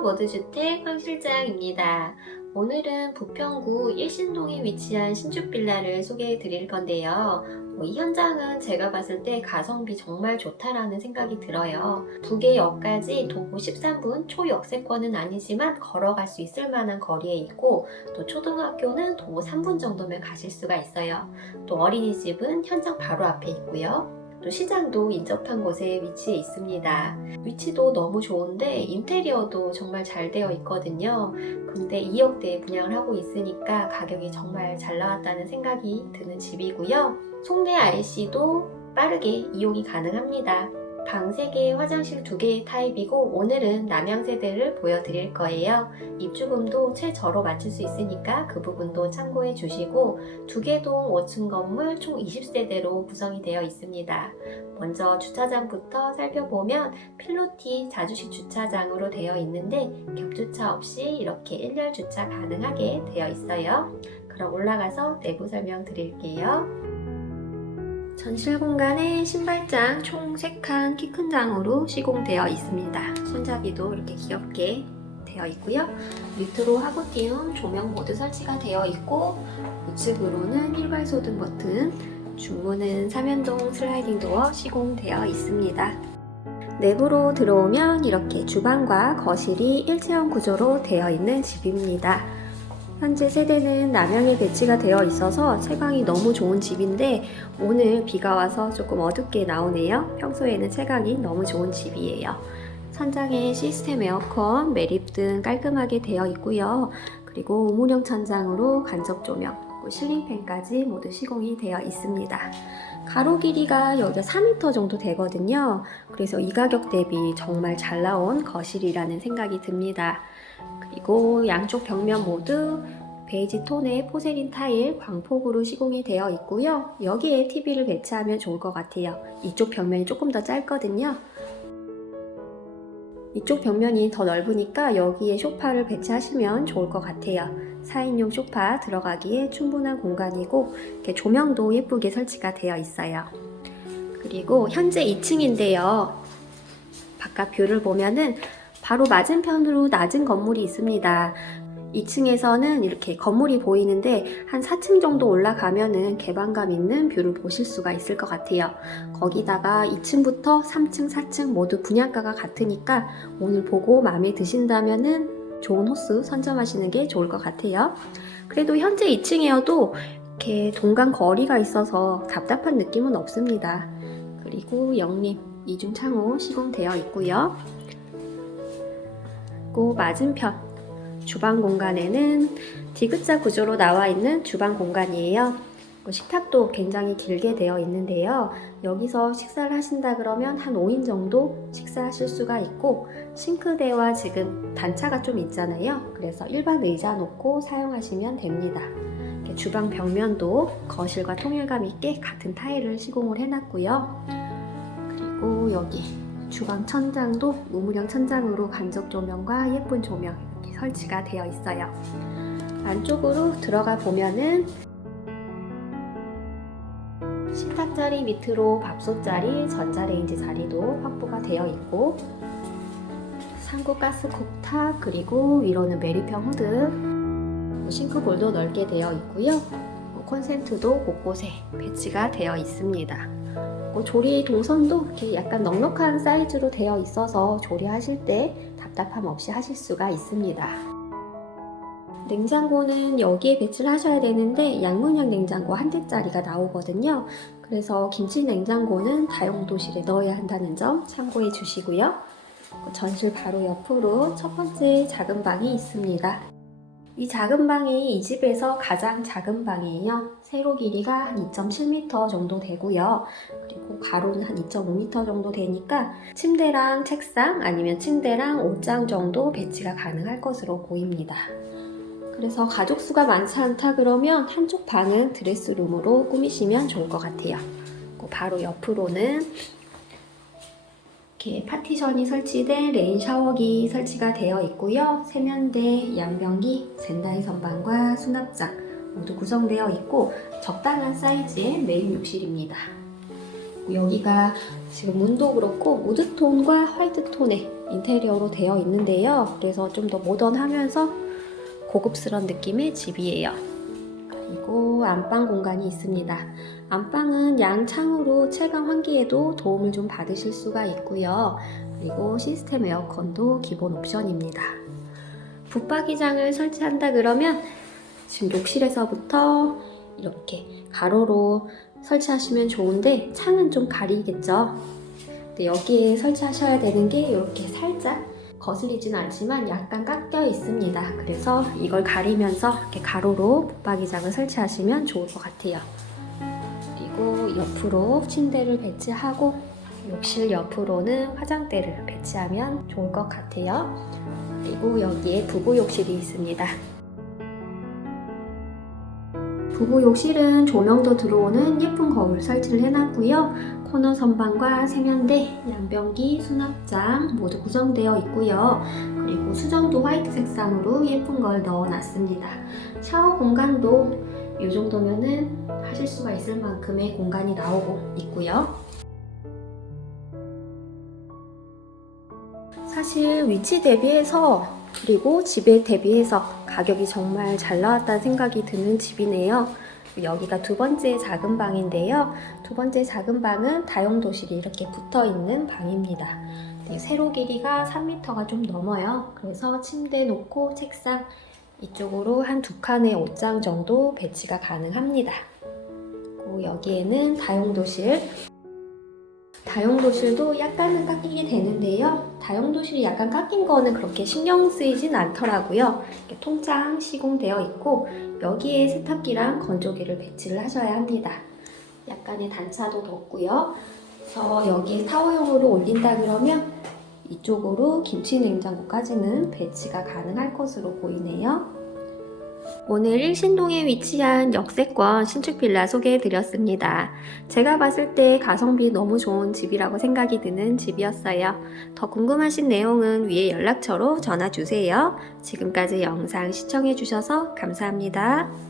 안녕하세요. 모드주택 황 실장입니다. 오늘은 부평구 일신동에 위치한 신축 빌라를 소개해 드릴 건데요. 어, 이 현장은 제가 봤을 때 가성비 정말 좋다라는 생각이 들어요. 두개 역까지 도보 13분 초역세권은 아니지만 걸어갈 수 있을 만한 거리에 있고 또 초등학교는 도보 3분 정도면 가실 수가 있어요. 또 어린이집은 현장 바로 앞에 있고요. 또 시장도 인접한 곳에 위치해 있습니다. 위치도 너무 좋은데 인테리어도 정말 잘 되어 있거든요. 근데 2억대에 분양을 하고 있으니까 가격이 정말 잘 나왔다는 생각이 드는 집이고요. 송내 RC도 빠르게 이용이 가능합니다. 방 3개, 화장실 2개의 타입이고 오늘은 남양 세대를 보여드릴 거예요. 입주금도 최저로 맞출 수 있으니까 그 부분도 참고해 주시고 두개동 5층 건물 총 20세대로 구성이 되어 있습니다. 먼저 주차장부터 살펴보면 필로티 자주식 주차장으로 되어 있는데 겹주차 없이 이렇게 일렬 주차 가능하게 되어 있어요. 그럼 올라가서 내부 설명 드릴게요. 전실 공간에 신발장 총 3칸 키 큰 장으로 시공되어 있습니다. 손잡이도 이렇게 귀엽게 되어 있고요. 밑으로 하고띄움 조명 모두 설치가 되어 있고 우측으로는 일괄 소등 버튼, 중문은 삼연동 슬라이딩 도어 시공되어 있습니다. 내부로 들어오면 이렇게 주방과 거실이 일체형 구조로 되어 있는 집입니다. 현재 세대는 남향에 배치가 되어 있어서 채광이 너무 좋은 집인데 오늘 비가 와서 조금 어둡게 나오네요. 평소에는 채광이 너무 좋은 집이에요. 천장에 시스템 에어컨, 매립 등 깔끔하게 되어 있고요. 그리고 우물형 천장으로 간접 조명, 실링팬까지 모두 시공이 되어 있습니다. 가로 길이가 여기가 4m 정도 되거든요. 그래서 이 가격 대비 정말 잘 나온 거실이라는 생각이 듭니다. 그리고 양쪽 벽면 모두 베이지 톤의 포세린 타일 광폭으로 시공이 되어 있고요. 여기에 TV를 배치하면 좋을 것 같아요. 이쪽 벽면이 조금 더 짧거든요. 이쪽 벽면이 더 넓으니까 여기에 소파를 배치하시면 좋을 것 같아요. 4인용 소파 들어가기에 충분한 공간이고 조명도 예쁘게 설치가 되어 있어요. 그리고 현재 2층인데요. 바깥 뷰를 보면은 바로 맞은편으로 낮은 건물이 있습니다. 2층에서는 이렇게 건물이 보이는데 한 4층 정도 올라가면은 개방감 있는 뷰를 보실 수가 있을 것 같아요. 거기다가 2층부터 3층, 4층 모두 분양가가 같으니까 오늘 보고 마음에 드신다면은 좋은 호수 선점하시는 게 좋을 것 같아요. 그래도 현재 2층이어도 이렇게 동강 거리가 있어서 답답한 느낌은 없습니다. 그리고 영림 이중 창호 시공되어 있고요. 그리고 맞은편 주방 공간에는 디귿자 구조로 나와 있는 주방 공간이에요. 식탁도 굉장히 길게 되어 있는데요. 여기서 식사를 하신다 그러면 한 5인 정도 식사하실 수가 있고 싱크대와 지금 단차가 좀 있잖아요. 그래서 일반 의자 놓고 사용하시면 됩니다. 주방 벽면도 거실과 통일감 있게 같은 타일을 시공을 해놨고요. 그리고 여기 주방 천장도 우물형 천장으로 간접 조명과 예쁜 조명 이렇게 설치가 되어 있어요. 안쪽으로 들어가 보면은 식탁 자리 밑으로 밥솥 자리, 전자레인지 자리도 확보가 되어 있고 상고 가스 쿡탑 그리고 위로는 메리평 후드 싱크볼도 넓게 되어 있고요. 콘센트도 곳곳에 배치가 되어 있습니다. 뭐 조리 동선도 이렇게 약간 넉넉한 사이즈로 되어 있어서 조리하실 때 답답함 없이 하실 수가 있습니다. 냉장고는 여기에 배치를 하셔야 되는데 양문형 냉장고 한 대짜리가 나오거든요. 그래서 김치 냉장고는 다용도실에 넣어야 한다는 점 참고해 주시고요. 전실 바로 옆으로 첫 번째 작은 방이 있습니다. 이 작은 방이 이 집에서 가장 작은 방이에요. 세로 길이가 한 2.7m 정도 되고요. 그리고 가로는 한 2.5m 정도 되니까 침대랑 책상 아니면 침대랑 옷장 정도 배치가 가능할 것으로 보입니다. 그래서 가족 수가 많지 않다 그러면 한쪽 방은 드레스룸으로 꾸미시면 좋을 것 같아요. 바로 옆으로는 이렇게 파티션이 설치된 레인 샤워기 설치가 되어 있고요. 세면대, 양변기, 젠다이 선반과 수납장 모두 구성되어 있고 적당한 사이즈의 메인 욕실입니다. 여기가 지금 문도 그렇고 우드톤과 화이트톤의 인테리어로 되어 있는데요. 그래서 좀 더 모던하면서 고급스러운 느낌의 집이에요. 그리고 안방 공간이 있습니다. 안방은 양창으로 채광 환기에도 도움을 좀 받으실 수가 있고요. 그리고 시스템 에어컨도 기본 옵션입니다. 붙박이장을 설치한다 그러면 지금 욕실에서부터 이렇게 가로로 설치하시면 좋은데 창은 좀 가리겠죠. 근데 여기에 설치하셔야 되는 게 이렇게 살짝 거슬리진 않지만 약간 깎여 있습니다. 그래서 이걸 가리면서 이렇게 가로로 붙박이장을 설치하시면 좋을 것 같아요. 그리고 옆으로 침대를 배치하고 욕실 옆으로는 화장대를 배치하면 좋을 것 같아요. 그리고 여기에 부부 욕실이 있습니다. 부부 욕실은 조명도 들어오는 예쁜 거울 설치를 해놨고요. 코너 선반과 세면대, 양변기, 수납장 모두 구성되어 있고요. 그리고 수정도 화이트 색상으로 예쁜 걸 넣어놨습니다. 샤워 공간도 이 정도면은 하실 수가 있을 만큼의 공간이 나오고 있고요. 사실 위치 대비해서 그리고 집에 대비해서 가격이 정말 잘 나왔다는 생각이 드는 집이네요. 여기가 두 번째 작은 방인데요. 두 번째 작은 방은 다용도실이 이렇게 붙어 있는 방입니다. 이 세로 길이가 3m가 좀 넘어요. 그래서 침대 놓고 책상 이쪽으로 한 두 칸의 옷장 정도 배치가 가능합니다. 그리고 여기에는 다용도실. 다용도실도 약간은 깎이게 되는데요. 다용도실이 약간 깎인 거는 그렇게 신경 쓰이진 않더라고요. 통창 시공되어 있고 여기에 세탁기랑 건조기를 배치를 하셔야 합니다. 약간의 단차도 없고요. 그래서 여기에 타워용으로 올린다 그러면 이쪽으로 김치 냉장고까지는 배치가 가능할 것으로 보이네요. 오늘 일신동에 위치한 역세권 신축 빌라 소개해 드렸습니다. 제가 봤을 때 가성비 너무 좋은 집이라고 생각이 드는 집이었어요. 더 궁금하신 내용은 위에 연락처로 전화 주세요. 지금까지 영상 시청해 주셔서 감사합니다.